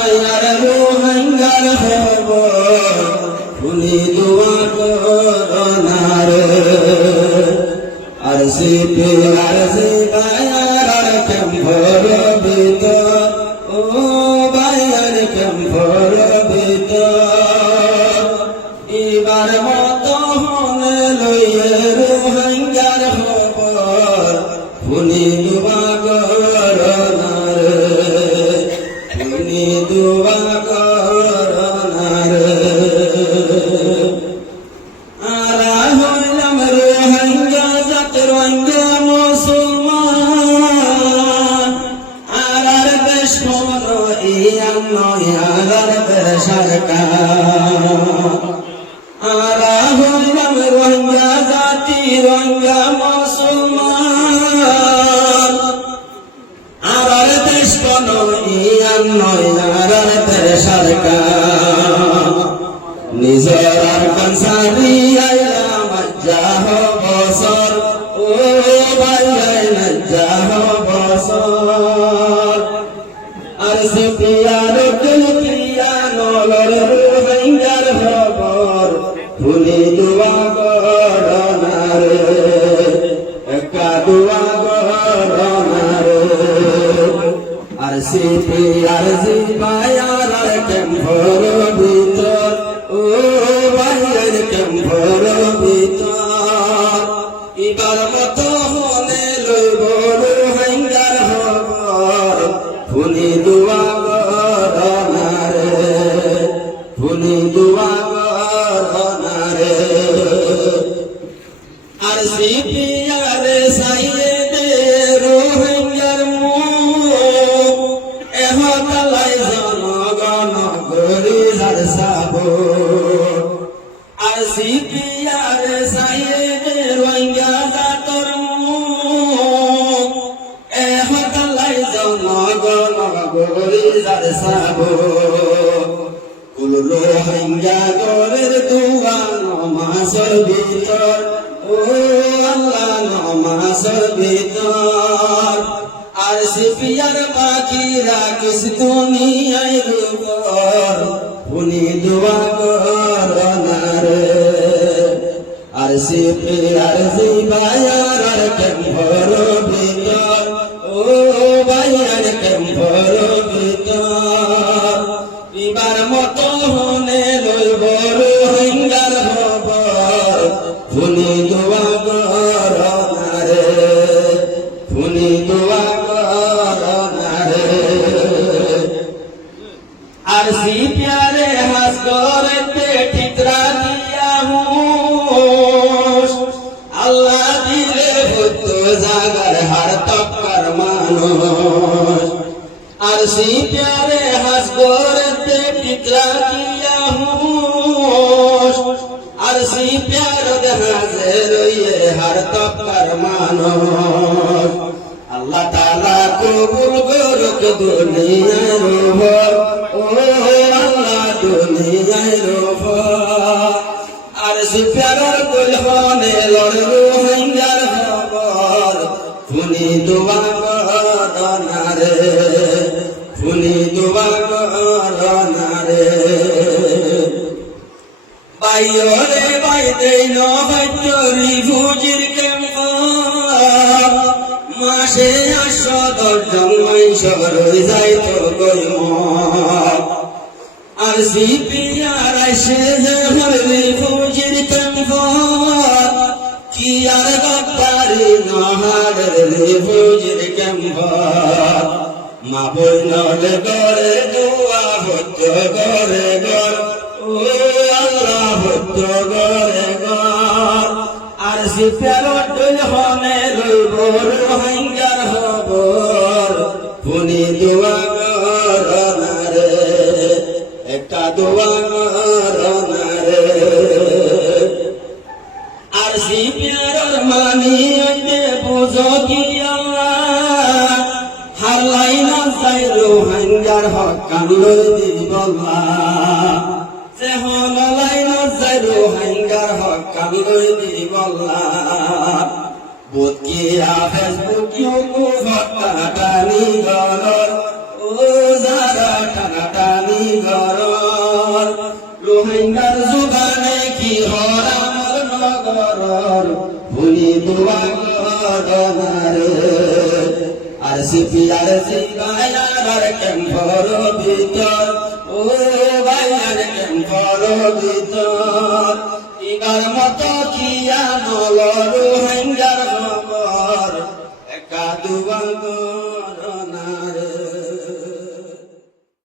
আর রোহিঙ্গার খবর শুনি দোয়া করোনার আর সিপি আর সিপায়ার ক্যাম্পর ভিতর ও বাইয়ার ক্যাম্পর ভিতর এবার মতো হনে লইয়ে রোহিঙ্গার খবর শুনি দোয়া করোনার শুনি দোয়া করোনার আর হইলাম রোহিঙ্গা জাত রোহিঙ্গা মুসলমান আর দেশ কোন ইয়ান নয় আর দেশ সরকার আর হইলাম রোহিঙ্গা জাতি রোহিঙ্গা মুসলমান আর দেশ কোন ইয়ান নয় আর দেশ সরকার নিজর কনসারি আইলাম যাহ বসর ও ভাই যাহ বসর আর সিপিয়ার কিয়া নলর রোহিঙ্গার খবর শুনি দোয়া করোনার একা দোয়া করোনার আর সিপিয়ার জিপায়ার ক্যাম্পর ভিতর ও বাইরের ক্যাম্পর ভিতর এবার মতো হনে লইব রোহিঙ্গার খবর শুনি দোয়া করোনার শুনি দোয়া করোনার আর সিপিআর সাইয়ে দে রোহিঙ্গার মুখ এহতালাই জনগণ গরি যার সাব আর সিপিআর সাইয়ে দে রোহিঙ্গা জাতর মুখ এহতালাই জনগণ গরি যার সাব কুল রোহিঙ্গা গরের দুয়া নমাজের ভিতর ও আল্লাহ নমাজের ভিতর আর সিপিয়ার বাকিরা কিস দুনিয়ায় রূপর শুনি দোয়া করোনার আর সিপিয়ার জিবায়ার ক্যাম্পর ভিতর ও বাইয়ার ক্যাম্পর ভিতর এবার মতো হনে লইব রোহিঙ্গার খবর শুনি দোয়া করোনার শুনি দোয়া করোনার আর সিপিয়ারে হাস করতে ঠিকরা দিয়া হুশ আল্লাহ দিলে হতো জাগার হার তক্কার মানুষ আর সিপিয়ারে হাস করতে ঠিকরা দিয়া হুশ আর সিপিয়ার দেহাজে রইয়ে হার তক্কার মানুষ আল্লাহ তাআলা কবুল করুক দুনিয়ার রূপ ও আল্লাহ দুনিয়ার রূপ আর সিপিয়ার কলহনে লড় রোহিঙ্গার খবর শুনি দোয়া করোনার শুনি দোয়া করোনার বাইরে বাইরে নহরি ভুজির ক্যাম্পার মাসে 810 মাইশ রই যাইত গইম আর সিপিআর আইসে যে হরি ভুজির ক্যাম্পার কি আর গদ্দারি নহারের ভুজির ক্যাম্পার মা বইনলে গরে দোয়া হতো গরে গর ও আল্লাহ হতো গরে গর আর সিপিআর ডুল হনে লইব রোহিঙ্গার খবর শুনি দোয়া করোনার একটা দোয়া করোনার আর সিপিআর মানি হইতে বুঝো কি আল্লাহ হার লাইনা চাই রোহিঙ্গার হক কামলই দিব আল্লাহ যে হল লাইনা চাই রোহিঙ্গার হক কামলই দিব আল্লাহ বুকিয়া ফেসবুক ইউটিউব টানি গলর ও যারা টানা রোহিঙ্গার জোগানে কি হরামর নগরর ভুলি দুয়া গডনারে আর সিপিআর সিবায়ার ক্যাম্পর ভিতর ও বাইয়ার ক্যাম্পর ভিতর ইবার মতো কিয়া নলর